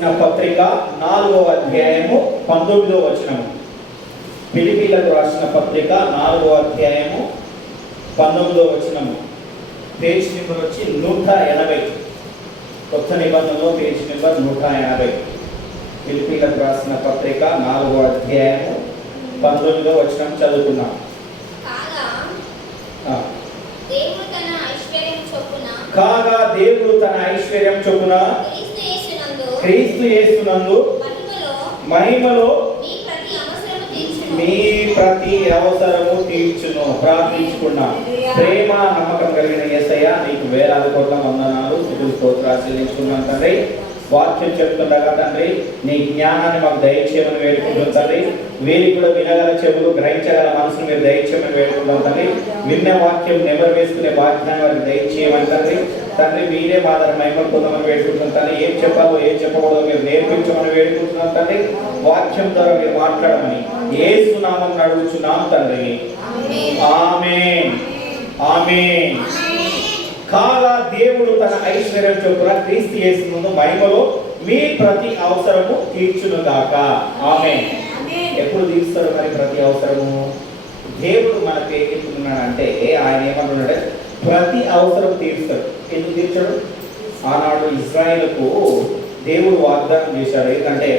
రాసిన పత్రిక 4వ అధ్యాయము 19వ వచనము. ఫిలిప్పీలకు రాసిన పత్రిక 4వ అధ్యాయము 19వ వచనము. పేజ్ నెంబర్ వచ్చి 180. కొత్త నిబంధనలో పేజ్ నెంబర్ 180. ఫిలిప్పీలకు రాసిన పత్రిక 4వ అధ్యాయము 19వ వచనం చదువుకున్నాం. కాగా దేవుడు తన ఐశ్వర్యం చొప్పున క్రీస్తు యేసునందు మహిమలో మీ ప్రతి అవసరము తీర్చును. ప్రార్థించుకున్నాం. ప్రేమ నమ్మకం కలిగిన యేసయ్య, నీకు వేలాది కోట్ల వందనాలు, స్తుతులు స్తోత్రాలు చెల్లించుకున్నాం తండ్రి. వాక్యం చెప్తుండగా తండ్రి, నీ జ్ఞానాన్ని మాకు దయచేయమని వేడుకుంటున్నాం తండ్రి. వీరికి కూడా వినగల చెవులు, గ్రహించగల మనసును మీరు దయచేయమని వేడుకుంటాం తండ్రి. విన్న వాక్యం నెమరు వేసుకునే బాధ్యతను వారికి దయచేయమని తండ్రి. తండ్రి, మీరే మాదర మహిమ పొందమని వేడుకుంటున్నాం తండ్రి. ఏం చెప్పాలో ఏం చెప్పకూడదో మీరు నేర్పించమని వేడుకుంటున్నాం తండ్రి. వాక్యం ద్వారా మీరు మాట్లాడమని యేసు నామమున అడుగుచున్నాం తండ్రి. ఆమేన్, ఆమేన్. కాగా దేవుడు తన ఐశ్వర్యం చొప్పున క్రీస్తు యేసునందు మహిమలో మీ ప్రతి అవసరము తీర్చునుగాక. ఆమేన్. ఎప్పుడు తీరుస్తాడు మరి ప్రతి అవసరము? దేవుడు మనకు ఏం చెప్తున్నాడంటే, ఆయన ఏమంటున్నాడే, ప్రతి అవసరం తీరుస్తాడు. ఎందుకు తీర్చాడు? ఆనాడు ఇజ్రాయేలుకు దేవుడు వాగ్దానం చేశాడు. ఏంటంటే,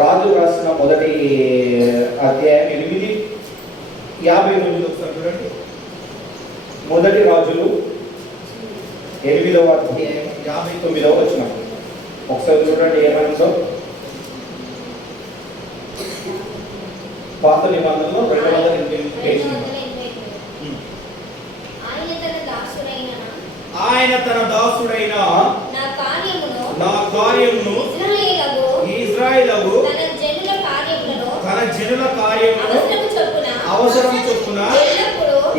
రాజు రాసిన మొదటి అధ్యాయం 8:50 ఒకసారి చూడండి. మొదటి రాజులు 8వ అధ్యాయం 59వ వచనం ఒకసారి చూడండి ఏమైందో. పాత నిబంధనలో 288 పేజీ. ఆయన తన దాసుడైన నా కార్యమును ఇశ్రాయేలుకు తన జనుల కార్యమును అవసరం చొప్పున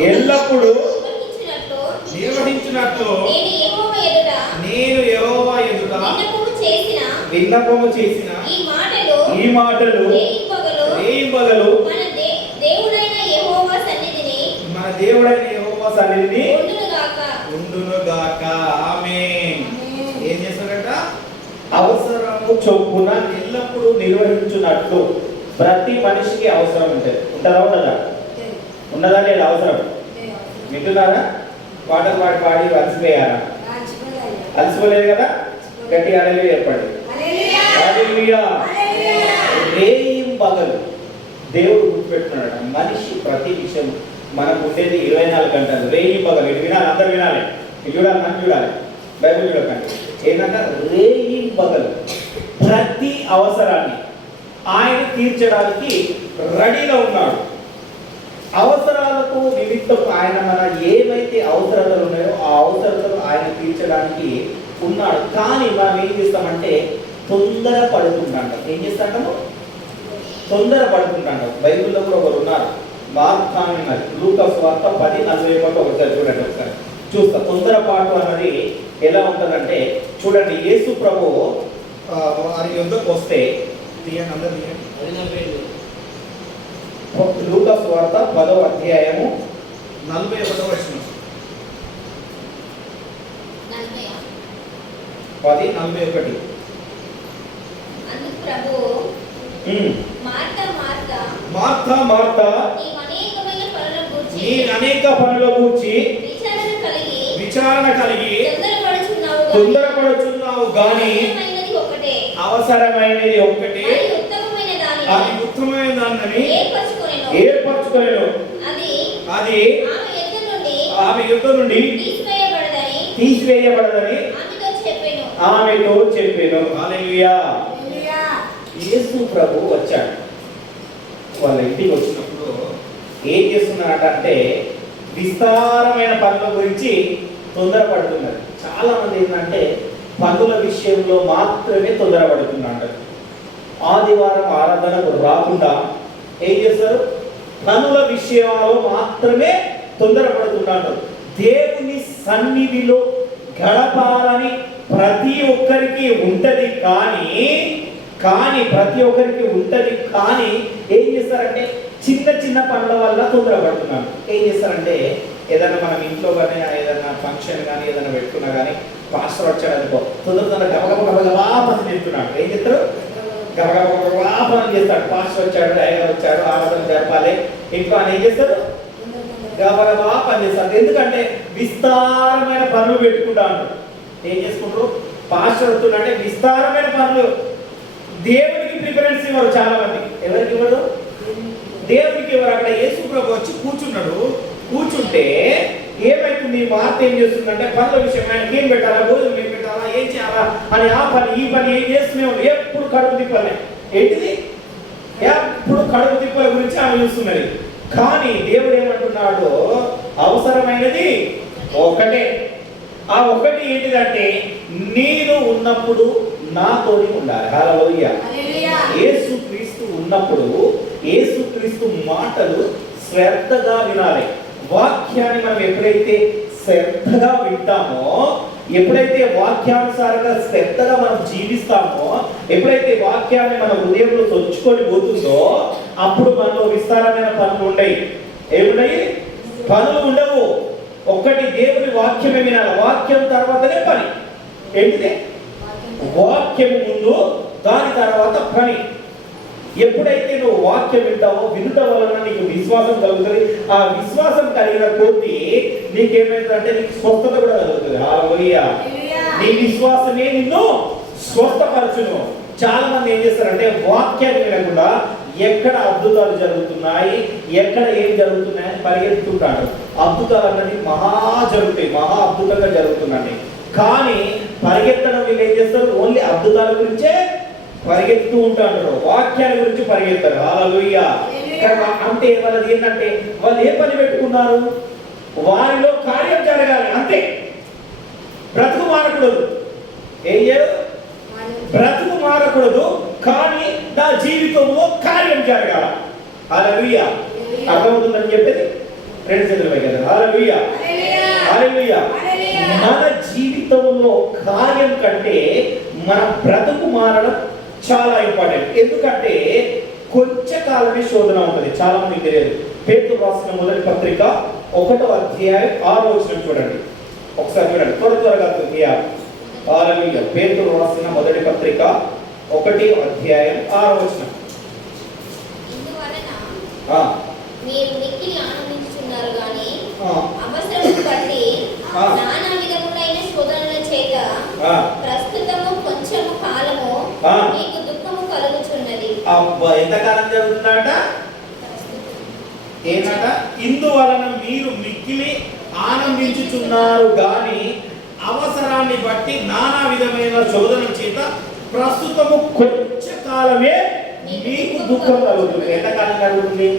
ఎల్లప్పుడూ నిర్వహించినట్లు నేను యెహోవా ఎదుట విన్నపము చేసిన ఈ మాటలు రేయింబగలు మన దేవుడైన యెహోవా సన్నిధిని ఉండునుగాక. ఆమేన్. ఏం చేస్తాడంట? అవసరము చొప్పున ఎల్లప్పుడూ నిర్వహించున్నట్లు. ప్రతి మనిషికి అవసరం ఉంటుంది. ఉంటుందా? ఉన్నదా లేదా? అవసరం వింటున్నారా? పాటలు పాడి అలసిపోయారా? అలసిపోలేదు కదా? గట్టిగా హల్లెలూయా చెప్పండి. హల్లెలూయా. రేయింబగలు దేవుడు గుర్తుపెట్టుకున్నాడు. మనిషి ప్రతి విషయం మనకు ఉండేది 24 గంటలు. రేయింబగలు. ఇది వినాలి, అందరు వినాలి. ఇది చూడాలి, నన్ను చూడాలి, బైబిల్ చూడకండి. ఏంటంటే రేయింబగలు ప్రతి అవసరాన్ని ఆయన తీర్చడానికి రెడీగా ఉన్నాడు. అవసరాలకు నిమిత్తం ఆయన మన ఏవైతే అవసరాలు ఉన్నాయో ఆ అవసరాలు ఆయన తీర్చడానికి ఉన్నాడు. కానీ మనం ఏం చేస్తామంటే తొందర పడుతుంటాం. ఏం చేస్తాము? తొందర పడుతుంటాం. బైబిల్లో కూడా ఒకరు ఉన్నారు, మార్తా అన్నది. లూకా సువార్త 10:41 ఒకసారి చూడండి. ఒకసారి చూస్తా. తొందరపాటు అన్నది ఎలా ఉంటుందంటే చూడండి. యేసు ప్రభు వారి యుద్ధకు వస్తే లూకా సువార్త 10వ అధ్యాయము 41వ వచనం. 10:41. మార్తా మార్తా నీ అనేక పనుల గూర్చి విచారణ కలిగి తొందరపడుచున్నావు గాని అవసరమైనది ఒక్కటే, అది ఉత్తమమైన దానిని ఏర్పరచుకొనెను. అది ఆమె యుద్ధ నుండి తీసివేయబడదని ఆమెతో చెప్పెను. హల్లెలూయా. యేసు ప్రభు వచ్చాడు. వాళ్ళ ఇంటికి వచ్చినప్పుడు ఏం చేస్తున్నారంటే విస్తారమైన పనుల గురించి తొందరపడుతున్నారు. చాలా మంది ఏంటంటే పనుల విషయంలో మాత్రమే తొందరపడుతున్నారు. ఆదివారం ఆరాధనకు రాకుండా ఏం చేస్తారు? పనుల విషయాల్లో మాత్రమే తొందరపడుతున్నారు. దేవుని సన్నిధిలో గడపాలని ప్రతి ఒక్కరికి ఉంటది, కానీ ప్రతి ఒక్కరికి ఉంటది. కానీ ఏం చేస్తారంటే చిన్న చిన్న పనుల వల్ల తొందరపడుతున్నారు. ఏం చేస్తారంటే ఏదైనా మనం ఇంట్లో కానీ ఏదైనా ఫంక్షన్ కానీ ఏదైనా పెట్టుకున్నా కానీ పాస్టర్ వచ్చాడు అనుకో, తొందర గబగబా పని చేస్తున్నాడు. ఏం చేస్తాడు? గబగబా పని చేస్తాడు. పాస్టర్ వచ్చాడు, అయ్యగారు వచ్చాడు, ఆరాధన జరపాలి ఇంట్లో అని ఏం చేస్తాడు? గబగబా పని చేస్తాడు. ఎందుకంటే విస్తారమైన పనులు పెట్టుకుంటాను. ఏం చేసుకుంటారు? పాస్టర్ వస్తున్నాడంటే విస్తారమైన పనులు. దేవునికి ప్రిఫరెన్స్ ఇవ్వరు చాలా మంది. ఎవరికి ఇవ్వరు? దేవునికి ఇవ్వరు. అక్కడ యేసు ప్రభు వచ్చి కూర్చున్నాడు. కూర్చుంటే ఏమైతుంది? మార్త ఏం చేస్తుందంటే పనుల విషయం, ఆయనకి ఏం పెట్టాలా, భోజనం ఏం పెట్టాలా, ఏం చేయాలా అని ఆ పని ఈ పని ఏం చేస్తూనే ఉంది. ఎప్పుడు కడుపు తిప్పలే. ఏంటిది? ఎప్పుడు కడుపు తిప్పల గురించి ఆమె చూస్తున్నది. కానీ దేవుడు ఏమంటున్నాడు? అవసరమైనది ఒకటే. ఆ ఒకటి ఏంటిదంటే నేను ఉన్నప్పుడు నాతోని ఉండాలి. హల్లెలూయా. యేసుక్రీస్తు ఉన్నప్పుడు యేసుక్రీస్తు మాటలు శ్రద్ధగా వినాలి. వాక్యాన్ని మనం ఎప్పుడైతే శ్రద్ధగా వింటామో, ఎప్పుడైతే వాక్యానుసారంగా శ్రద్ధగా మనం జీవిస్తామో, ఎప్పుడైతే వాక్యాన్ని మన హృదయంలో చొచ్చుకొని పోతుందో అప్పుడు మనలో విస్తారమైన పనులు ఉండయి. ఏమున్నాయి? పనులు ఉండవు. ఒక్కటి దేవుని వాక్యమే వినాలి. వాక్యం తర్వాతనే పని. ఏంటిది? వాక్యం ముందు, దాని తర్వాత పని. ఎప్పుడైతే నువ్వు వాక్యం వింటావో, వినుట వలన నీకు విశ్వాసం కలుగుతుంది. ఆ విశ్వాసం కలిగిన కొద్దీ నీకేమైందంటే నీకు స్వస్థత కూడా కలుగుతుంది. హల్లెలూయా. నీ విశ్వాసమే నిన్ను స్వస్థపరచును. చాలా మంది ఏం చేస్తారంటే వాక్యాన్ని వినకుండా ఎక్కడ అద్భుతాలు జరుగుతున్నాయి, ఎక్కడ ఏం జరుగుతున్నాయని పరిగెత్తుతుంటాడు. అద్భుతాలు అన్నది మహా జరుగుతాయి, మహా అద్భుతంగా జరుగుతున్నాయి. కానీ పరిగెత్తడం వీళ్ళు ఏం చేస్తారు? ఓన్లీ అద్భుతాల గురించే పరిగెత్తు ఉంటారు, వాక్యాల గురించి పరిగెత్తారు. హల్లెలూయా. అంటే వాళ్ళది ఏంటంటే వాళ్ళు ఏ పని పెట్టుకున్నారు? వారిలో కార్యం జరగాలి అంతే. బ్రతుకు మారకూడదు. ఏం చేయరు? బ్రతుకు మారకూడదు, కానీ నా జీవితంలో కార్యం జరగాల. హల్లెలూయా. అర్థమవుతుందని చెప్పేది రెండు చేతులు పైకి. హల్లెలూయా. హల్లెలూయా. మన జీవితంలో కార్యం కంటే మన బ్రతుకు మారడం చాలా ఇంపార్టెంట్. ఎందుకంటే కొంచెం కాలమే శోధన ఉంటుంది. చాలా మందికి తెలియదు. పేతురు రాసిన మొదటి పత్రిక 1వ అధ్యాయం 6వ వచనం చూడండి. ఒకసారి చూడండి, త్వరగా హల్లెలూయా. పేతురు రాసిన మొదటి పత్రిక 1వ అధ్యాయం 6వ వచనం. మీరు మిక్కిలి ఆనందించుచున్నారు గాని అవసరము బట్టి నానా విధములైన శోధనల చేత ప్రస్తుతము కొంచెము కాలము మీకు దుఃఖము కలుగుచున్నది. అబ్బా, ఎంతకాలం జరుగుతుందట? ఏమట? ఇందువలన మీరు మిక్కిలి ఆనందించుచున్నారు గాని అవసరాన్ని బట్టి నానా విధమైన శోధనల చేత ప్రస్తుతము కొంచెం కాలమే మీకు దుఃఖం కలుగుతుంది. ఎంతకాలం కలుగుతుంది?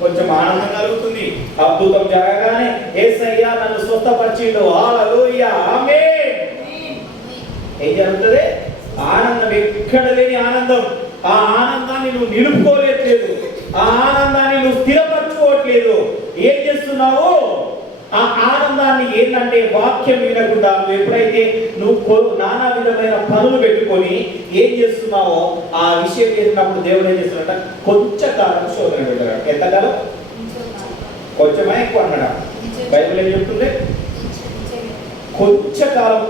కొంచెం ఆనందం కలుగుతుంది. అద్భుతం జరగగానే యేసయ్య నన్ను స్వస్థపరిచిండు, హల్లెలూయా, ఆమేన్. ఏం జరుగుతుంది? ఆనందం, ఎక్కడ లేని ఆనందం. ఆ ఆనందాన్ని నువ్వు నిలుపుకోలేదు, ఆ ఆనందాన్ని నువ్వు స్థిరపరచుకోవట్లేదు. ఏం చేస్తున్నావు? ఆ ఆనందాన్ని ఏంటంటే వాక్యం వినకుండా నువ్వు ఎప్పుడైతే నువ్వు నానా విధమైన పనులు పెట్టుకొని ఏం చేస్తున్నావో ఆ విషయం చేసినప్పుడు దేవుడు ఏం చేస్తున్నాడ? కొంచెం కాలం శోధన పెట్టాడు. ఎంతకాలం? కొంచెమే ఎక్కువ అన్నాడా? బైబిల్ ఏం చెప్తుంది? కొంచెం కాలం.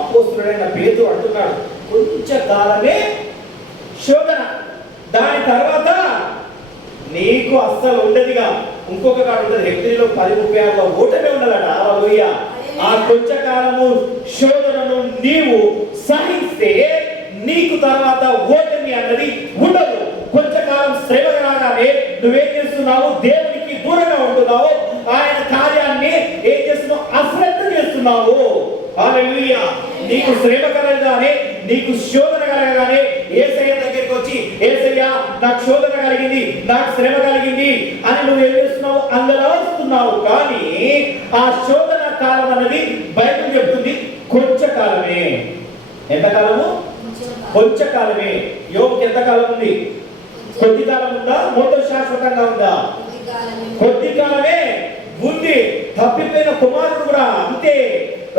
అపోస్తలుడైన పేతురు అంటున్నాడు కొంచెం కాలమే శోధన, దాని తర్వాత నీకు అస్సలు ఉండదుగా. ఇంకొక కాడు ఉంటుంది, హెబ్రీలో 10:36 ఓటమే ఉండదట. హల్లెలూయా. ఆ కొంచెం కాలము శోధనను నీవు సహిస్తే నీకు తర్వాత ఓటమి అన్నది ఉండదు. కొంచెంకాలం శ్రమ రాగానే నువ్వేం చేస్తున్నావు? దేవునికి దూరంగా ఉంటున్నావు. ఆయన కార్యాన్ని ఏం చేస్తున్నావు? అశ్రద్ధ చేస్తున్నావు. హల్లెలూయా. నీకు శ్రమ కలగగానే, నీకు శోధన కలగగానే యేసయ్య దగ్గరికి వచ్చి యేసయ్య నాకు శోధన కలిగింది, నాకు శ్రమ కలిగింది అని నువ్వు ఏం చేస్తున్నావు? అంగలారుస్తున్నావు. కానీ ఆ శోధన కాలం అన్నది బైబిల్ చెప్తుంది కొంచెం కాలమే. ఎంతకాలము? కొంచెం కాలమే. యోబుకి ఎంత కాలం ఉంది? కొద్ది కాలం ఉందా? మొత్తం శాశ్వతంగా ఉందా? కొద్ది కాలమే ఉంది. తప్పిపోయిన కుమారుడు కూడా అంతే.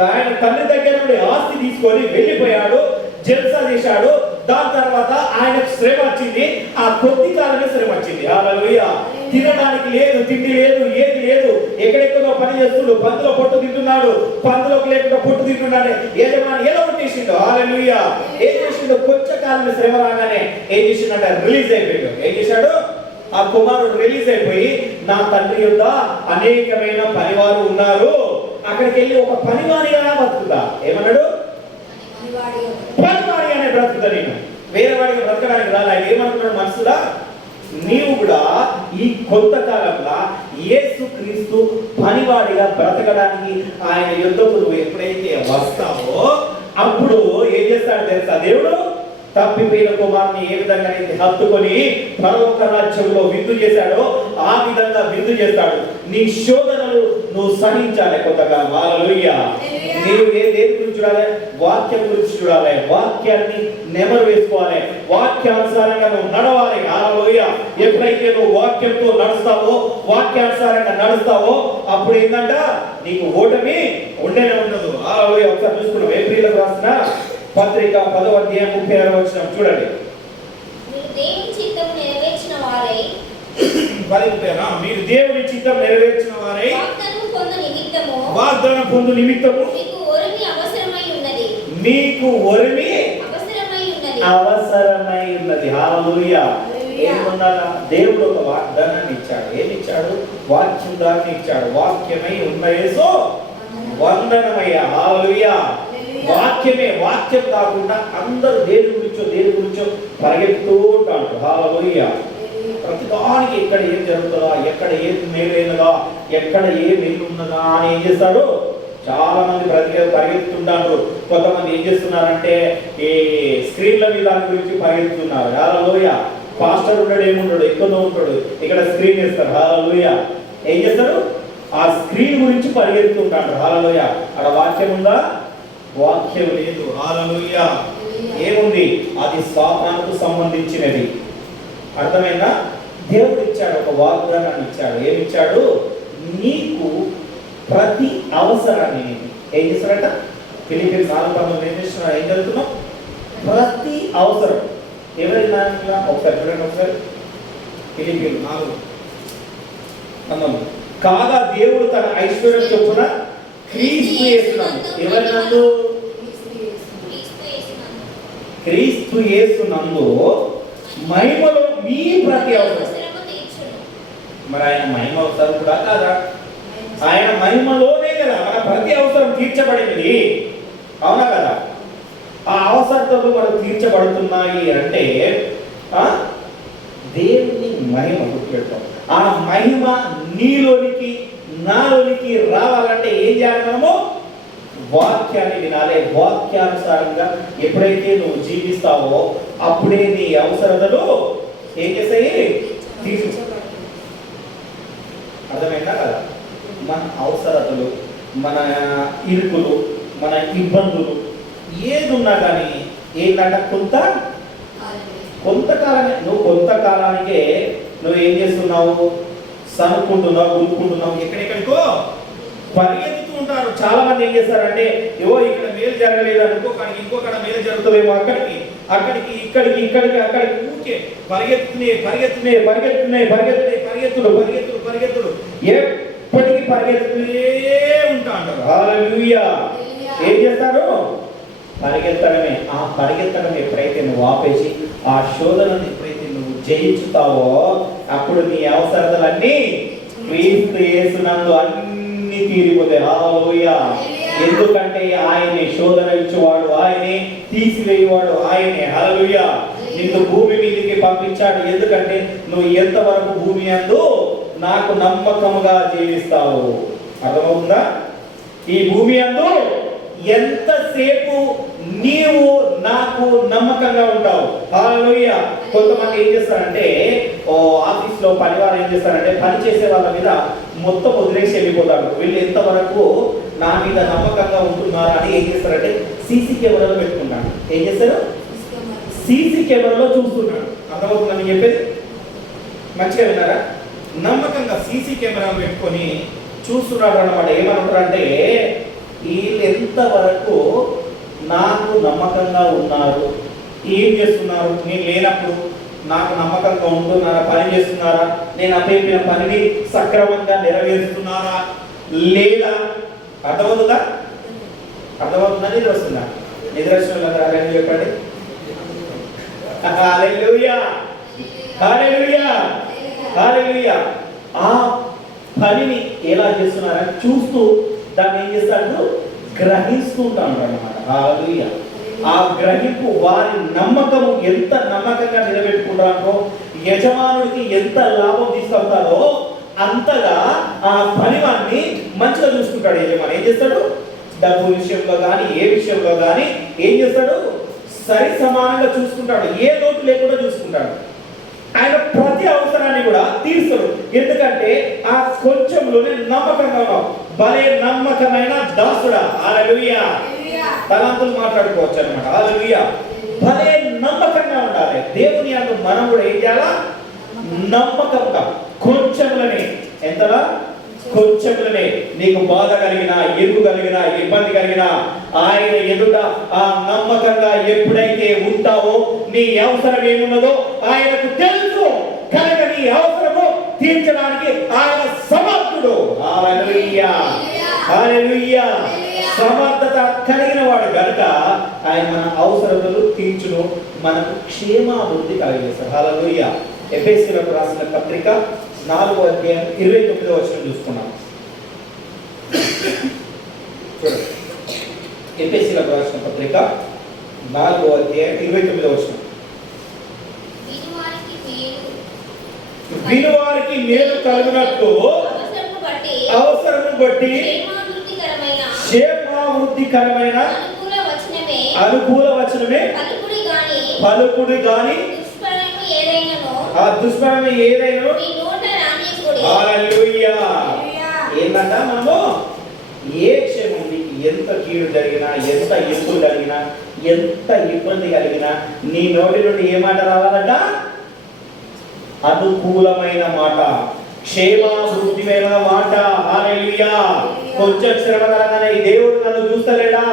ఆయన తండ్రి దగ్గర నుండి ఆస్తి తీసుకొని వెళ్ళిపోయాడు, జల్సా చేశాడు. దాని తర్వాత ఆయనకు శ్రమ వచ్చింది. ఆ కొద్ది కాలమే శ్రమ వచ్చింది. హల్లెలూయా. తినడానికి లేదు, తిండి లేదు, ఏది లేదు. ఎక్కడెక్కడో పని చేస్తున్నాడు, పందులో పొట్టు తింటున్నాడు, పందులోకి లేకుండా పొట్టు తింటున్నాడు. యజమాని ఎలా ఉంటేసిండు. హల్లెలూయా. ఏం చేసిండు? కొంచెం కాలం శ్రమ రాగానే ఏం చేసిండంటే రిలీజ్ అయిపోయాడు. ఏం చేశాడు? ఆ కుమారుడు రిలీజ్ అయిపోయి, నా తండ్రి యొద్ద అనేకమైన పనివారు ఉన్నారు, అక్కడికి వెళ్ళి ఒక పనివారిగా బతుకుతా. ఏమన్నాడు? పనివారిగానే బ్రతుకుతా, నేను వేరే వాడిగా బ్రతకడానికి రాలే. ఆయన ఏమనుకున్నాడు మనసులా? నీవు కూడా ఈ కొంతకాలంలో యేసుక్రీస్తు పనివాడిగా బ్రతకడానికి ఆయన యుద్ధకు నువ్వు ఎప్పుడైతే వస్తావో అప్పుడు ఏం చేస్తాడు తెలుసా? దేవుడు తప్పిపోయిన కుమారుని ఏ విధంగా అయితే హత్తుకొని పరలోక రాజ్యంలో విందు చేశాడో ఆ విధంగా విందు చేస్తాడు. నీ శోధనలు నువ్వు సహించాలి కొంతకాలం. హల్లెలూయా. నీవు దేని గురించి చూడాలి? వాక్యం గురించి చూడాలి. వాక్యాన్ని నెమరు వేసుకోవాలి. వాక్యానుసారంగా నువ్వు నడవాలి. హల్లెలూయా. ఎప్పుడైతే నువ్వు వాక్యంతో నడుస్తావో, వాక్యానుసారంగా నడుస్తావో అప్పుడు ఏంటంట నీకు ఓటమి ఉండనే ఉండదు. హల్లెలూయా. ఒకసారి చూసుకున్నాం ఏప్రిల్ రాసిన పత్రిక 10వ అధ్యాయం 36వ వచనం చూడండి. మీరు దేవుని చిత్తం నెరవేర్చిన వారై, మీరు దేవుని చిత్తం నెరవేర్చిన వారై వాగ్దానం పొందు నిమిత్తము మీకు ఒరిమి అవసరమై ఉన్నది. మీకు ఒరిమి అవసరమై ఉన్నది. హల్లెలూయా. ఏమన్నారా? దేవుడు ఒక వాగ్దానాన్ని ఇచ్చాడు. ఏమి ఇచ్చాడు? వాక్యం దాన్ని ఇచ్చాడు. వాక్యమై ఉన్న యేసు వందనమయ్యా. హల్లెలూయా. వాక్యమే. వాక్యం కాకుండా అందరూ దేని గురించో పరిగెత్తుతూ ఉంటాడు. హల్లెలూయా. ప్రతి దానికి ఎక్కడ ఏం జరుగుతుందా, ఎక్కడ ఏం మేలైనదా, ఎక్కడ ఏ మేలు ఉన్నదా అని ఏం చేస్తాడు? చాలా మంది పరిగెత్తుతుంటారు. కొంతమంది ఏం చేస్తున్నారంటే ఈ స్క్రీన్ల మీద దాని గురించి పరిగెత్తుతున్నారు. హల్లెలూయా. పాస్టర్ ఉన్నాడు, ఏముంటాడు, ఎక్కడో ఉంటాడు, ఇక్కడ స్క్రీన్ చేస్తారు. హల్లెలూయా. ఏం చేస్తారు? ఆ స్క్రీన్ గురించి పరిగెత్తుతుంటాడు. హల్లెలూయా. అక్కడ వాక్యం ఉందా? వాక్యం లేదు. హల్లెలూయా. ఏముంది? అది సాతానుకు సంబంధించినది. అర్థమైందా? దేవుడు ఇచ్చాడు, ఒక వాగ్దానాన్ని ఇచ్చాడు. ఏమిచ్చాడు? నీకు ప్రతి అవసరాన్ని ఏం చేస్తాడంట? ఫిలిప్పీయులు 4:19 ఏం చేస్తున్నాడు? ఏం జరుగుతున్నాం? ప్రతి అవసరం ఎవరైనా ఒకసారి చూడండి. ఒకసారి ఫిలిప్పీయులు 4:19 కాగా దేవుడు తన ఐశ్వర్యం చొప్పున క్రీస్తు యేసునందు, ఎవరినందు? క్రీస్తు యేసునందు మహిమలో మీ ప్రతి అవసరం. మరి ఆయన మహిమ అవసరం కూడా కాదా? ఆయన మహిమలోనే కదా మన ప్రతి అవసరం తీర్చబడింది. అవునా కదా? ఆ అవసరాలు మనకు తీర్చబడుతున్నాయి అంటే దేవుని మహిమ గుర్తుపెడతాం. ఆ మహిమ నీలోనికి నాలోనికి రావాలంటే ఏం చేయాలి? మనము వాక్యాన్ని వినాలి. వాక్యానుసారంగా ఎప్పుడైతే నువ్వు జీవిస్తావో అప్పుడే నీ అవసరతలు ఏం చేస్తాయి? అర్థమైందా కదా? మన అవసరతలు, మన ఇరుకులు, మన ఇబ్బందులు ఏది ఉన్నా కానీ ఏంటంటే కొంతకాలమే. నువ్వు కొంతకాలానికే నువ్వు ఏం చేస్తున్నావు? సనుక్కుంటున్నావు, గురుకుంటున్నావు, ఎక్కడెక్కడికో పరిగెత్తుతూ ఉంటారు. చాలా మంది ఏం చేస్తారంటే ఏవో ఇక్కడ మేలు జరగలేదు అనుకో, కానీ ఇంకొకడ మేలు జరుగుతుందేమో, అక్కడికి ఇక్కడికి ఊరికే పరిగెత్తుడు ఎప్పటికీ పరిగెత్తుతూనే ఉంటా అంటారు. హల్లెలూయా. ఏం చేస్తారు? పరిగెత్తడమే. ఆ పరిగెత్తడం ఎప్పుడైతే నువ్వు ఆపేసి ఆ శోధనను ఎప్పుడైతే నువ్వు జయించుతావో అప్పుడు నీ అవసరాలన్నీ క్రీస్తు యేసునందు అన్ని తీరిపోతాయి. హల్లెలూయా. ఎందుకంటే ఆయనే శోధన ఇచ్చేవాడు, ఆయనే తీసివేయవాడు, ఆయనే. హల్లెలూయా. నిన్ను భూమి మీదకి పంపించాడు. ఎందుకంటే నువ్వు ఎంతవరకు భూమి యందు నాకు నమ్మకముగా జీవిస్తావు. అర్థమవుతుందా? ఈ భూమి యందు ఎంతసేపు నీవు నాకు నమ్మకంగా ఉంటావు. హల్లెలూయా. కొంతమంది ఏం చేస్తారంటే ఆఫీస్లో పనివారు ఏం చేస్తారంటే పని చేసే వాళ్ళ మీద మొత్తం వదిలేసి వెళ్ళిపోతారు. వీళ్ళు ఎంతవరకు నా మీద నమ్మకంగా ఉంటున్నారా అని ఏం చేస్తారంటే సీసీ కెమెరాలో పెట్టుకుంటాడు. ఏం చేస్తారు? సీసీ కెమెరాలో చూస్తున్నాడు. అర్థమవుతుందని చెప్పేది మంచిగా విన్నారా? నమ్మకంగా సీసీ కెమెరాలు పెట్టుకొని చూస్తున్నాడు అన్నమాట. ఏమంటారంటే వీళ్ళు ఎంతవరకు నాకు నమ్మకంగా ఉన్నారు, ఏం చేస్తున్నారు, నేను లేనప్పుడు నాకు నమ్మకంగా ఉంటున్నారా, పని చేస్తున్నారా, నేను అప్పగిన పనిని సక్రమంగా నెరవేరుస్తున్నారా లేదా? అర్థమవుతుందా? అర్థమవుతుందా? నిద్ర వస్తుందా? నిద్ర వచ్చిన చెప్పండి. హల్లెలూయా, హల్లెలూయా, హల్లెలూయా. ఆ పనిని ఎలా చేస్తున్నారని చూస్తూ దాన్ని ఏం చేస్తాడు? గ్రహిస్తూ ఉంటాడు అన్నమాట. హల్లెలూయా. ఆ గ్రహింపు, వారి నమ్మకము ఎంత నమ్మకంగా నిలబెట్టుకుంటారో, యజమానుడికి ఎంత లాభం తీసుకొస్తారో అంతగా ఆ పనివాన్ని మంచిగా చూసుకుంటాడు యజమాని. ఏం చేస్తాడు? డబ్బు విషయంలో కానీ ఏ విషయంలో కానీ ఏం చేస్తాడు? సరి సమానంగా చూసుకుంటాడు, ఏ లోటు లేకుండా చూసుకుంటాడు. ఆయన ప్రతి అవసరాన్ని కూడా తీరుస్తాడు. ఎందుకంటే ఆ కొంచెంలోనే నమ్మకంగా ఉన్నావు. భలే నమ్మకమైన దాసుడా. హల్లెలూయా. తలంతులు మాట్లాడుకోవచ్చు అనమాట. హల్లెలూయా. భలే నమ్మకంగా ఉండాలి. దేవుని యందు మనం కూడా ఏం చేయాలా? నమ్మకంగా. కొంచెంలోనే, ఎంతలా? కొంచెంలోనే. నీకు బాధ కలిగినా, ఎరుగు కలిగినా, ఇబ్బంది కలిగినా ఆయన ఎదుట ఆ నమ్మకంగా ఎప్పుడైతే ఉంటావో, నీ అవసరం ఏమున్నదో ఆయనకు తెలుసు కనుక నీ అవసరము తీర్చడానికి ఆయన సమర్థుడు. హల్లెలూయా, హల్లెలూయా. సమర్థత కలిగిన వాడు కనుక ఆయన మన అవసరములు తీర్చును, మనకు క్షేమాభివృద్ధి కలిగిస్తారు. హల్లెలూయా. ఎఫెసీయులకు రాసిన పత్రిక 4వ అధ్యాయం 29వ వచనం చూసుకున్నాం. ఎఫెసీయులకు రాసిన పత్రిక 4వ అధ్యాయం 29వ వచనం. వినువారికి మేలు కలుగునట్టు అవసరము బట్టి క్షేమాభివృద్ధికరమైన అనుకూల వచనమే పలుకుడు గాని ఆ దుష్పరమే ఏదైనా. హల్లెలూయా. ఏంటంట? మనము ఏ క్షేమం, నీకు ఎంత కీడు జరిగినా, ఎంత ఎప్పుడు కలిగినా, ఎంత ఇబ్బంది కలిగినా నీ నోటి నుండి ఏ మాట రావాలంట? అనుకూలమైన మాట, క్షేమాభివృద్ధిమైన మాట. హల్లెలూయా. కొంచెం శ్రమ కలగానే దేవుడు నన్ను చూస్తలేడా,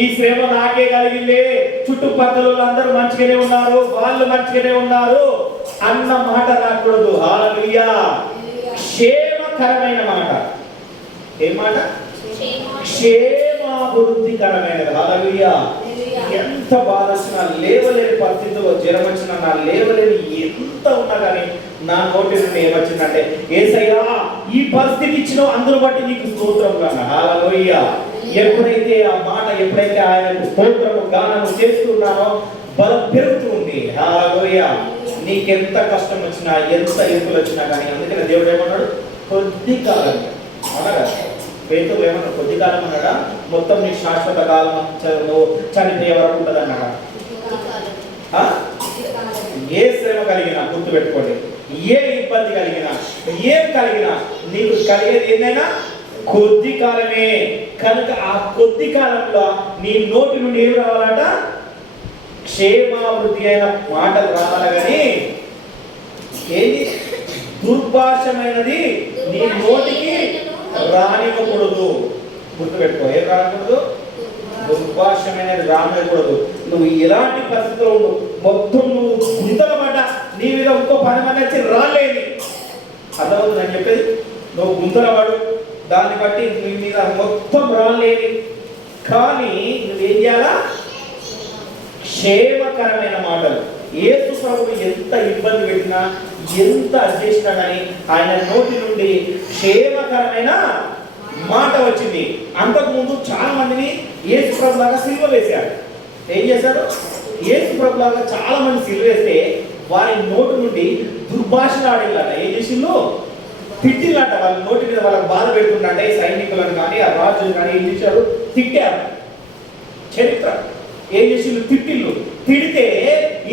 ఈ శ్రమ నాకే కలిగింది, చుట్టుపక్కల అందరూ మంచిగానే ఉన్నారు, వాళ్ళు మంచిగానే ఉన్నారు అన్న మాట రాకూడదు. హల్లెలూయా. క్షేమకరమైన మాట. ఏ మాట? క్షేమాభివృద్ధికరమైనది. హల్లెలూయా. ఎంత బాధ వచ్చినా, లేవలేని పరిస్థితుల్లో జ్వరం వచ్చినా, నా లేవలేని ఎంత ఉన్నా కానీ నా నోటి నుండి ఏమొచ్చిందంటే, యేసయ్యా ఈ పరిస్థితి ఇచ్చినావు, అందును బట్టి నీకు స్తోత్రం కన్నా. హల్లెలూయా. ఎప్పుడైతే ఆ మాట, ఎప్పుడైతే ఆయనకు స్తోత్రము గానము చేస్తున్నానో బలం పెరుగుతుంది. హల్లెలూయా. నీకెంత కష్టం వచ్చినా, ఎంత ఎత్తులు వచ్చినా కానీ, అందుకనే దేవుడు ఏమన్నాడు? కొద్ది కాలం అన్నాడు. పేతురు ఏమన్నా కొద్ది కాలం అన్నాడా? మొత్తం నీ శాశ్వత కాలం చనిపోయే వరకు ఉంటుంది అన్నాడా? ఏ శ్రమ కలిగినా గుర్తుపెట్టుకోండి, ఏ ఇబ్బంది కలిగినా, ఏం కలిగినా నీకు కలిగేది ఏదైనా కొద్ది కాలమే. కనుక ఆ కొద్ది కాలంలో నీ నోటి నుండి ఏమి రావాలంట? క్షేమాభివృద్ధి అయిన మాటలు రావాలి. కానీ ఏది దుర్భాషమైనది నీ నోటికి రానివ్వకూడదు. గుర్తుపెట్టుకో, ఏం రాకూడదు? దుర్భాషమైనది రానివ్వకూడదు. నువ్వు ఎలాంటి పరిస్థితిలో ఉండు, మొత్తం నువ్వు గుంతల పడ్డ, నీ మీద ఇంకో 10 మంది వచ్చి రాలేని, అర్థమవుతుంది అని చెప్పేది. నువ్వు గుంతల పడు, దాన్ని బట్టి నీ మీద మొత్తం రాలేని, కానీ నువ్వేం చేయాలా? క్షేమకరమైన మాటలు. యేసు ప్రభువు ఎంత ఇబ్బంది పెట్టినా, ఎంత చేసినాడని ఆయన నోటి నుండి క్షేమకరమైన మాట వచ్చింది. అంతకుముందు చాలా మందిని యేసు ప్రభు లాగా సిలువ వేశాడు. ఏం చేశాడు? యేసు ప్రభు లాగా చాలా మంది సిలువ వేస్తే వారి నోటి నుండి దుర్భాషలు ఆడిల్లాట. ఏం చేసిందో తిట్టిల్లాట. వాళ్ళ నోటి మీద వాళ్ళకి బాధ పెడుతుంటే సైనికులను కానీ, ఆ రాజులు కానీ ఏం చేశారు? తిట్టారు. చరిత్ర ఏం చేసిండు? తిట్టిల్లు. తిడితే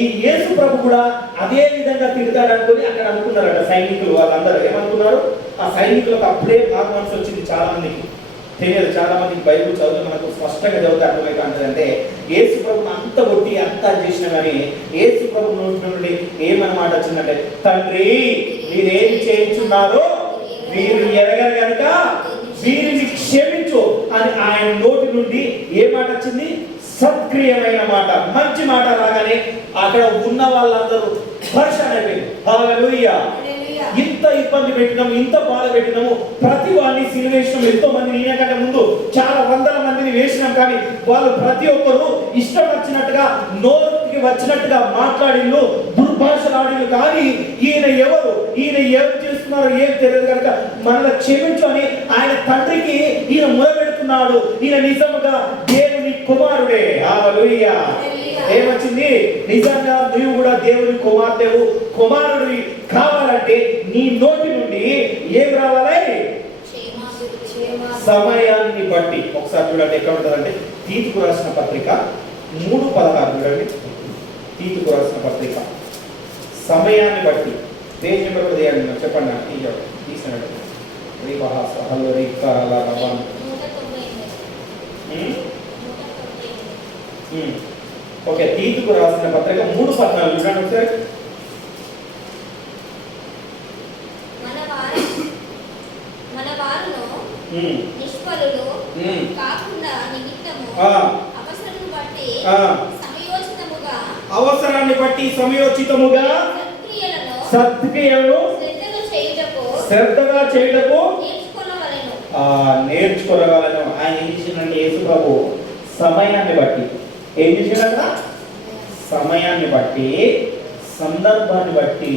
ఈ యేసు ప్రభు కూడా అదే విధంగా తిడతాడు అనుకుని అక్కడ అనుకున్నారట సైనికులు. వాళ్ళందరూ ఏమనుకున్నారు? ఆ సైనికులకు అప్పుడే మాకు మనసు వచ్చింది. చాలా మందికి తెలియదు, చాలా మందికి బైబిల్ చదివి మనకు స్పష్టంగా చదివితే అర్థమవుతుంది. అంటే యేసు ప్రభుని అంత కొట్టి అంత చేసినా కానీ యేసు ప్రభు నోటి నుండి ఏమన్నమాట వచ్చిందంటే, తండ్రి మీరేం చేయించున్నారో వీరు ఎరగరు కనుక వీరిని క్షమించు అని ఆయన నోటి నుండి ఏ మాట వచ్చింది? సత్క్రియమైన మాట, మంచి మాట రాగానే అక్కడ ఉన్న వాళ్ళందరూ పరిశాన్ అయిపోయింది. హల్లెలూయా. ఇంత ఇబ్బంది పెట్టినాము, ఇంత బాధ పెట్టినాము, ప్రతి వాడిని సిలువేసినాం, ఎంతో మందిని ఈయనకంటే ముందు చాలా వందల మందిని వేసినాం, కానీ వాళ్ళు ప్రతి ఒక్కరు ఇష్టం వచ్చినట్టుగా నోటికి వచ్చినట్టుగా మాట్లాడిళ్ళు, దుర్భాషలాడిళ్ళు. కానీ ఈయన ఎవరు, ఈయన ఏం చేస్తున్నారో ఏం తెలియదు కనుక మనల్ని క్షమించు అని ఆయన తండ్రికి ఈయన మొదలుపెడుతున్నాడు. ఈయన నిజముగా దేవుని కుమారుడే. హల్లెలూయా. ఏమొచ్చింది? నిజంగా నువ్వు కూడా దేవుని కుమార్తెవు, కుమారుడివి కావాలంటే నీ నోటి నుండి ఏం రావాలి? సమయాన్ని బట్టి. ఒకసారి చూడండి ఎక్కడ ఉంటుందంటే తీతుకు రాసిన పత్రిక 3:16 చూడండి. తీతుకు రాసిన పత్రిక సమయాన్ని బట్టి పేజ్ నెంబర్ కూడా తీయండి, చెప్పండి నాకు తీసినట్టు. ఓకే, తీతుకు రాసిన పత్రిక 3:14 చూడండి ఒకసారి. మన వారును నిష్ఫలులు కాకుండా నిమిత్తము అవసరాన్ని బట్టి సమయోచితముగా సత్క్రియలను శ్రద్ధగా చేయుటకు నేర్చుకోవాలను. ఆయన ఏం చేసిందంటే యేసు ప్రభు సమయాన్ని బట్టి ఏం చేశాడట? సమయాన్ని బట్టి, సందర్భాన్ని బట్టి.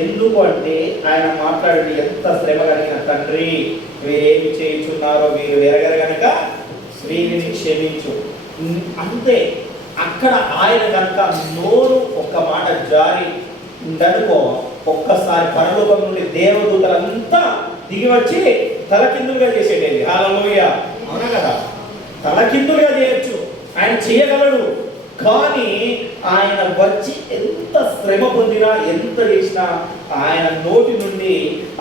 ఎందుకు అంటే ఆయన మాట్లాడి ఎంత శ్రమ కలిగిన తండ్రి, వీరేమి చేయించున్నారో వీరు ఎరగరు గనక వీరిని క్షమించు. అంతే. అక్కడ ఆయన కనుక నోరు ఒక్క మాట జారి ఉండనుకో, ఒక్కసారి పరలోకం నుండి దేవదూతలంతా దిగి వచ్చి తలకిందులుగా చేసేటది. హల్లెలూయా. అవునా కదా? తలకిందులుగా చేయొచ్చు, ఆయన చేయగలడు. కానీ ఆయన వచ్చి ఎంత శ్రమ పొందినా, ఎంత చేసినా ఆయన నోటి నుండి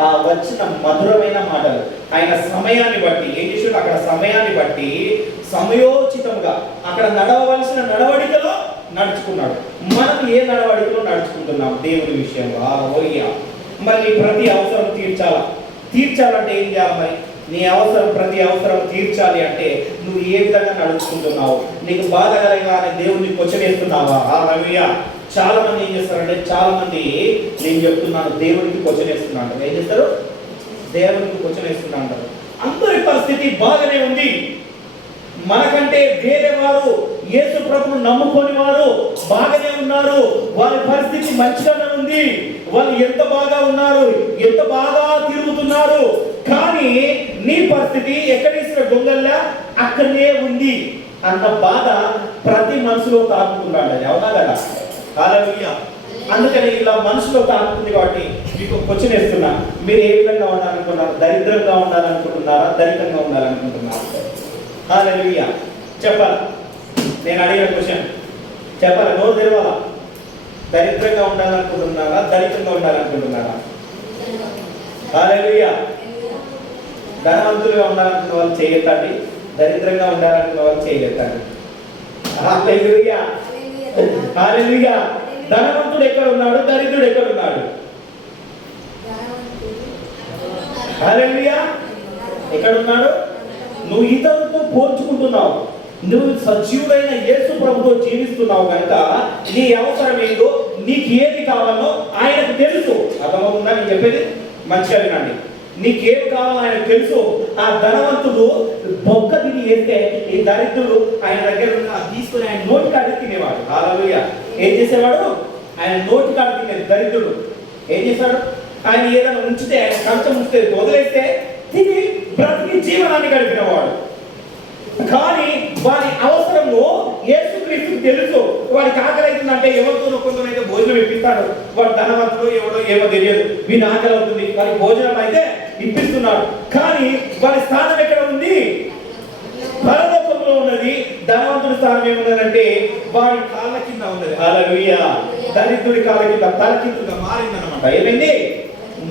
ఆ వచ్చిన మధురమైన మాటలు, ఆయన సమయాన్ని బట్టి ఏం చేసాడు? అక్కడ సమయాన్ని బట్టి సమయోచితంగా అక్కడ నడవవలసిన నడవడికలో నడుచుకున్నాడు. మనం ఏ నడవడికలో నడుచుకుంటున్నాం దేవుని విషయంలో? హల్లెలూయా. మరి ప్రతి అవసరం తీర్చాలంటే ఏం చేయాలి? మరి నీ అవసరం, ప్రతి అవసరం తీర్చాలి అంటే నువ్వు ఏ విధంగా నడుచుకుంటున్నావు? నీకు బాధ కలగానే దేవుడిని కొచ్చవేస్తున్నావా? హల్లెలూయా. చాలా మంది ఏం చేస్తారంటే, చాలా మంది నేను చెప్తున్నాను దేవుడికి కొచ్చవేస్తున్నాను. ఏం చేస్తారు? దేవుడికి కొచ్చవేస్తున్నా అంటారు. అందరి పరిస్థితి బాగానే ఉంది. మనకంటే వేరే వారు, యేసు ప్రభువును నమ్ముకొని వారు బాగానే ఉన్నారు. వాళ్ళ పరిస్థితి మంచిగానే ఉంది. వాళ్ళు ఎంత బాగా ఉన్నారు, ఎంత బాగా తిరుగుతున్నారు. కానీ నీ పరిస్థితి ఎక్కడేసిన దొంగల్లా అక్కడనే ఉంది అన్న బాధ ప్రతి మనసులో తాకుతున్నాడు. అవునా కదా? హల్లెలూయా. అందుకని ఇలా మనసులో తాకుతుంది కాబట్టి మీకు క్వశ్చన్ వేస్తున్నా, మీరు ఏ విధంగా ఉండాలనుకుంటున్నారు? దరిద్రంగా ఉండాలనుకుంటున్నారా? దరిద్రంగా ఉండాలనుకుంటున్నారా? హల్లెలూయా. చెప్పాలా? నేను అడిగిన క్వశ్చన్ చెప్పాలా? నోరు తెరవాలా? దరిద్రంగా ఉండాలనుకుంటున్నారా? దరిద్రంగా ఉండాలనుకుంటున్నారా? హల్లెలూయా. ధనవంతులుగా ఉండాలనుకున్న వాళ్ళు చేయెత్తండి, దరిద్రంగా ఉండాలనుకున్న వాళ్ళు చేయెత్తండి. హల్లెలూయా. హల్లెలూయా. ధనవంతుడు ఎక్కడ ఉన్నాడు? దరిద్రుడు ఎక్కడ ఉన్నాడు? హల్లెలూయా. ఎక్కడ ఉన్నాడు? నువ్వు ఇతరులతో పోల్చుకుంటున్నావు. నువ్వు సజీవుడైన యేసు ప్రభుతో జీవిస్తున్నావు కనుక నీ అవసరం ఏందో, నీకు ఏది కావాలో ఆయనకు తెలుసు. అర్థమవుతుందా నేను చెప్పేది? మంచిగా వినండి. నీకేం కావాలో ఆయనకు తెలుసు. ఆ ధనవంతుడు బొక్క తిని వేస్తే ఈ దరిద్రుడు ఆయన దగ్గర తీసుకుని ఆయన నోటి కాడి తినేవాడు. హల్లెలూయా. ఏం చేసేవాడు? ఆయన నోటి కాడి తినే దరిద్రుడు ఏం చేశాడు? ఆయన ఏదైనా ఉంచితే, ఆయన కంచం ఉంచితే వదిలేస్తే తిని బ్రతికి జీవనాన్ని గడిపినవాడు. కానీ వారి అవసరము యేసుక్రీస్తుకు తెలుసు. వాడికి ఆకలి అవుతుందంటే ఎవరితో కొంతమైతే భోజనం ఇప్పిస్తాడు. వాడు ధనవంతుడు ఎవడో ఏమో తెలియదు, వీని ఆకలి అవుతుంది, వారి భోజనం అయితే ఇప్పిస్తున్నాడు. కానీ వారి స్థానం ఎక్కడ ఉంది? పరలోకంలో ఉన్నది. ధనవంతుడి స్థానం ఏమున్నదంటే వాడి కాళ్ళ కింద ఉన్నది. హల్లెలూయా. దరిద్రుడి కాళ్ళ కింద తల కిందగా మారిందన్నమాట. ఏమైంది?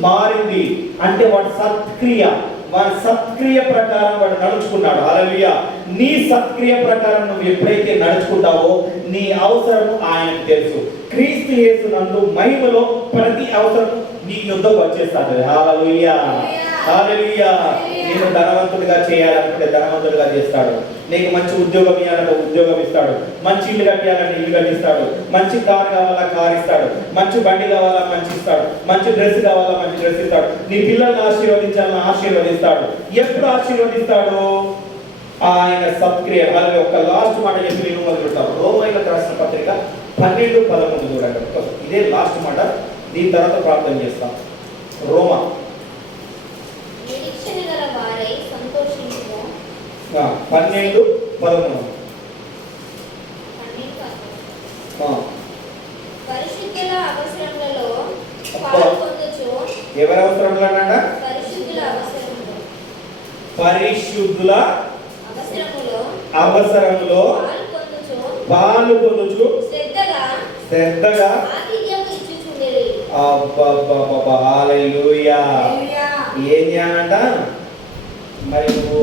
మారింది. అంటే వాడు సత్క్రియ, వాడి సత్క్రియ ప్రకారం వాడు నడుచుకున్నాడు. హల్లెలూయా. నీ సత్క్రియ ప్రకారం నువ్వు ఎప్పుడైతే నడుచుకుంటావో నీ అవసరము ఆయనకు తెలుసు. క్రీస్తు యేసునందు మహిమలో ప్రతి అవసరం నీ యొద్దకు వచ్చేస్తాడు. హల్లెలూయా. హల్లెలూయా. నేను ధనవంతుడిగా చేయాలనుకుంటే ధనవంతుడిగా చేస్తాడు. నీకు మంచి ఉద్యోగం ఇవ్వాలంటే ఉద్యోగం ఇస్తాడు. మంచి ఇల్లు కట్టాలంటే ఇల్లు కట్టిస్తాడు. మంచి కారు కావాలా కారు ఇస్తాడు. మంచి బండి కావాలా మంచి ఇస్తాడు. మంచి డ్రెస్ కావాలా మంచి డ్రెస్ ఇస్తాడు. నీ పిల్లల్ని ఆశీర్వదించాలని ఆశీర్వదిస్తాడు. ఎప్పుడు ఆశీర్వదిస్తాడు? ఆయన సత్క్రియ. అలాగే ఒక లాస్ట్ మాట చెప్పి నేను మొదలు పెడతాను. రోమీయులకు రాసిన పత్రిక 12:13 చూడండి. ఇదే లాస్ట్ మాట. దీని తర్వాత ప్రార్థన చేస్తాం. రోమా నిరీక్షణ గల వారై సంతోషించుము. 12:13. పరిశుద్ధుల అవసరములలో పాల్పొందుచు. ఎవరి అవసరంలో అన్నాడ? పరిశుద్ధుల అవసరములో. పరిశుద్ధుల అవసరములో పాలు పొందుచు శ్రద్ధగా ఆతిథ్యము ఇచ్చుచుండిరి. అబ్బబ్బబ్బబ్బా, హల్లెలూయా. ఏం చేయాలంట? మరి నువ్వు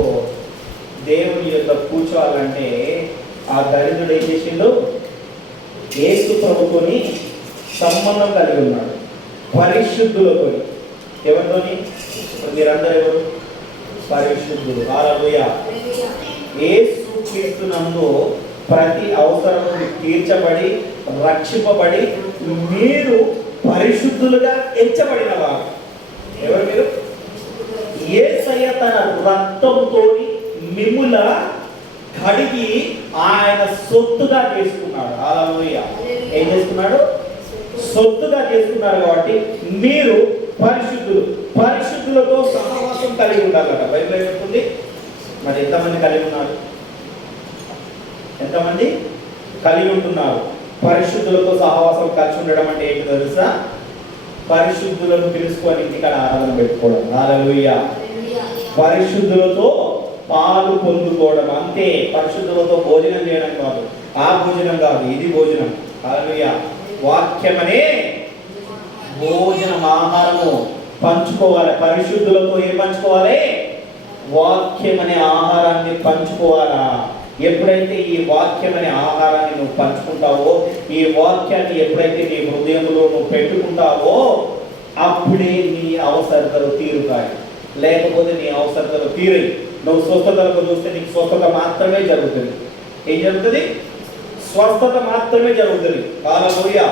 దేవుని యొక్క కూర్చోవాలంటే ఆ దరిద్రుడు ఏం చేసిండు? యేసు ప్రభుతోని సంబంధం కలిగి ఉన్నాడు. పరిశుద్ధులతో. ఎవరితోని? మీరందరూ ఎవరు? పరిశుద్ధులు. హల్లెలూయా. యేసు క్రీస్తునందు ప్రతి అవసరము తీర్చబడి రక్షింపబడి మీరు పరిశుద్ధులుగా ఎంచబడిన వారు. ఎవరు మీరు? యేసయ్య తన రక్తంతో మిమ్ముల కడిగి ఆయన సొత్తుగా చేసుకున్నాడు. హల్లెలూయా. ఏం చేసుకున్నాడు? సొత్తుగా చేసుకున్నారు. కాబట్టి మీరు పరిశుద్ధులు. పరిశుద్ధులతో సహవాసం కలిగి ఉండాలట బైబిల్ చెప్తుంది. మరి ఎంతమంది కలిగి ఉన్నారు? ఎంతమంది కలిగి ఉంటున్నారు? పరిశుద్ధులతో సహవాసం కలిసి ఉండడం అంటే ఏంటి తెలుసా? పరిశుద్ధులను పిలుచుకొని ఇంటికాడ ఆరాధన పెట్టుకోవడం. హల్లెలూయా. పరిశుద్ధులతో పాలు పొందుకోవడం అంతే. పరిశుద్ధులతో భోజనం చేయడం కాదు. ఆ భోజనం కాదు, ఇది భోజనం. హల్లెలూయా. వాక్యమనే భోజనం, ఆహారము పంచుకోవాలి. పరిశుద్ధులతో ఏం పంచుకోవాలి? వాక్యం అనే ఆహారాన్ని పంచుకోవాలా? ఎప్పుడైతే ఈ వాక్యం అనే ఆహారాన్ని నువ్వు పంచుకుంటావో, ఈ వాక్యాన్ని ఎప్పుడైతే నీ హృదయంలో నువ్వు పెట్టుకుంటావో, అప్పుడే నీ అవసరతలు తీరుతాయి. లేకపోతే నీ అవసరతలు తీరయి. నువ్వు స్వస్థతలకు చూస్తే నీకు స్వస్థత మాత్రమే జరుగుతుంది. ఏం జరుగుతుంది? స్వస్థత మాత్రమే జరుగుతుంది. హల్లెలూయా.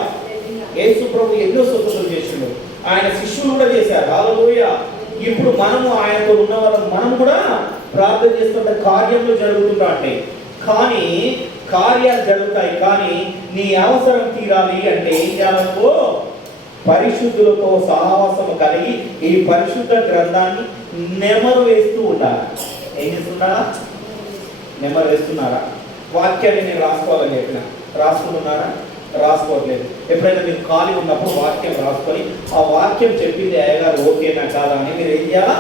యేసు ప్రభు ఎన్నో స్వస్థతలు చేసిండు. ఆయన శిష్యులు కూడా చేశారు. హల్లెలూయా. ఇప్పుడు మనము ఆయనతో ఉన్న వాళ్ళం మనం కూడా ప్రార్థన చేస్తుంటే కార్యంలో జరుగుతుంటా అంటే, కానీ కార్యాలు జరుగుతాయి. కానీ నీ అవసరం తీరాలి అంటే ఏం చేయాలనుకో? పరిశుద్ధులతో సహవాసం కలిగి ఈ పరిశుద్ధ గ్రంథాన్ని నెమరు వేస్తూ ఉండాలి. ఏం చేస్తున్నారా? నెమరు వేస్తున్నారా? వాక్యాన్ని నేను రాసుకోవాలని చెప్పిన, రాసుకుంటున్నారా? రాసుకోవట్లేదు. ఎప్పుడైనా మీరు ఖాళీ ఉన్నప్పుడు వాక్యం రాసుకొని ఆ వాక్యం చెప్పింది అయ్యగారు ఓకేనా కాదా అని మీరు ఏం చేయాలా?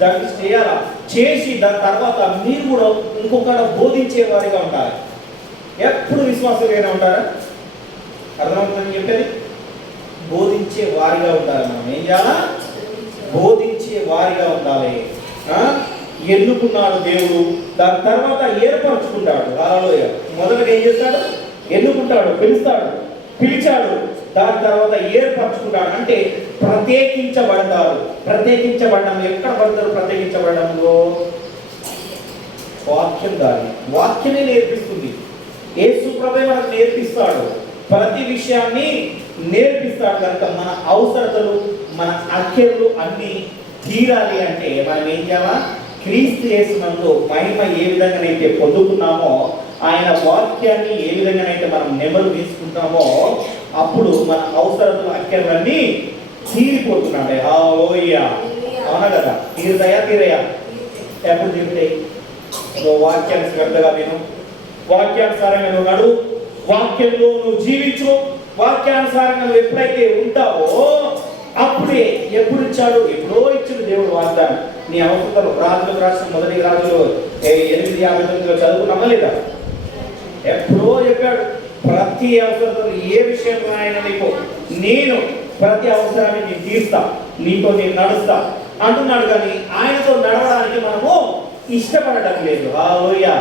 దాన్ని చేయాలా? చేసి దాని తర్వాత మీరు కూడా ఇంకొకటి బోధించే వారిగా ఉండాలి. ఎప్పుడు విశ్వాసంగానే ఉంటారా? అర్థమవుతుందని చెప్పేది? బోధించే వారిగా ఉండాలి. మనం ఏం చేయాలా? బోధించే వారిగా ఉండాలి. ఎన్నుకున్నాడు దేవుడు, దాని తర్వాత ఏర్పరచుకుంటాడు. హల్లెలూయా. మొదటగా ఏం చేస్తాడు? ఎన్నుకుంటాడు, పిలుస్తాడు, పిలిచాడు, దాని తర్వాత ఏర్పరచుకుంటాడు. అంటే ప్రత్యేకించబడతారు. ప్రత్యేకించబడడం ఎక్కడ పడతారు? ప్రత్యేకించబడడంలో వాక్యం దారి. వాక్యమే నేర్పిస్తుంది. యేసు ప్రభువే మనకు నేర్పిస్తాడు. ప్రతి విషయాన్ని నేర్పిస్తాడు. కనుక మన అవసరతలు, మన అక్కర్లు అన్నీ తీరాలి అంటే మనం ఏం చేయాలా? క్రీస్తు యేసునందు మహిమ ఏ విధంగానైతే పొందుకున్నామో, ఆయన వాక్యాన్ని ఏ విధంగానైతే మనం నెమరు తీసుకుంటామో, అప్పుడు మన అవసరతలు అక్కర్లన్నీ తీరిపోతున్నాయి. హల్లెలూయా. అవునా కదా? తీరుతాయా? తీరయా? ఎప్పుడు తీరుతాయి? నువ్వు వాక్యాన్ని శ్రద్ధగా విను, వాక్యానుసారంగా నువ్వు నడు, వాక్యంలో నువ్వు జీవించు. వాక్యానుసారంగా నువ్వు ఎప్పుడైతే ఉంటావో అప్పుడే. ఎప్పుడు ఇచ్చాడు? ఎప్పుడో ఇచ్చిన దేవుడు వాగ్దానం. నీ అవసరాలు రాజులకు రాసిన మొదటి రాజులు 8:59 చదువుకున్నామా లేదా? ఎప్పుడో చెప్పాడు. ప్రతి అవసరం ఏ విషయంలో ఆయన నీకు నేను ప్రతి అవసరాన్ని నేను తీరుస్తా, నీతో నేను నడుస్తా అంటున్నాడు. కానీ ఆయనతో నడవడానికి మనము ఇష్టపడటం లేదు. హల్లెలూయా.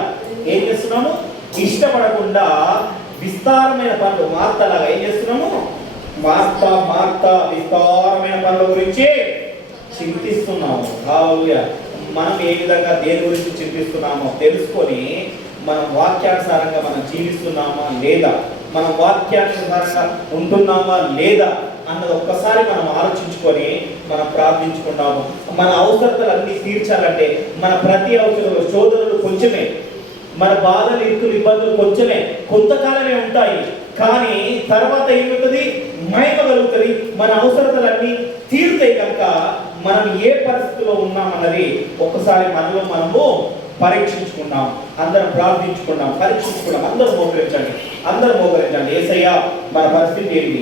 ఏం చేస్తున్నాము? ఇష్టపడకుండా విస్తారమైన పనులు మార్తలాగా ఏం చేస్తున్నాము? మార్త విస్తారమైన పనుల గురించి చింతిస్తున్నాము. హల్లెలూయా. మనం ఏ విధంగా దేని గురించి చింతిస్తున్నామో తెలుసుకొని మనం వాక్యానుసారంగా మనం జీవిస్తున్నామా లేదా, మనం వాక్యానుసారంగా ఉంటున్నామా లేదా అన్నది ఒక్కసారి మనం ఆలోచించుకొని మనం ప్రార్థించుకున్నాము. మన అవసరతలన్నీ తీర్చాలంటే మన ప్రతి అవసరం శోధనలు కొంచెమే, మన బాధలు ఇరుకులు ఇబ్బందులు కొంచెమే, కొంతకాలమే ఉంటాయి. కానీ తర్వాత ఏమవుతుంది? మహిమ కలుగుతుంది. మన అవసరతలన్నీ తీరుతాయి. కనుక మనం ఏ పరిస్థితిలో ఉన్నామన్నది ఒక్కసారి మనలో మనము పరీక్షించుకున్నాం. అందరం ప్రార్థించుకున్నాం, పరీక్షించుకున్నాం. అందరూ మోకరించండి, అందరూ మోకరించండి. యేసయ్యా మన పరిస్థితి ఏంటి?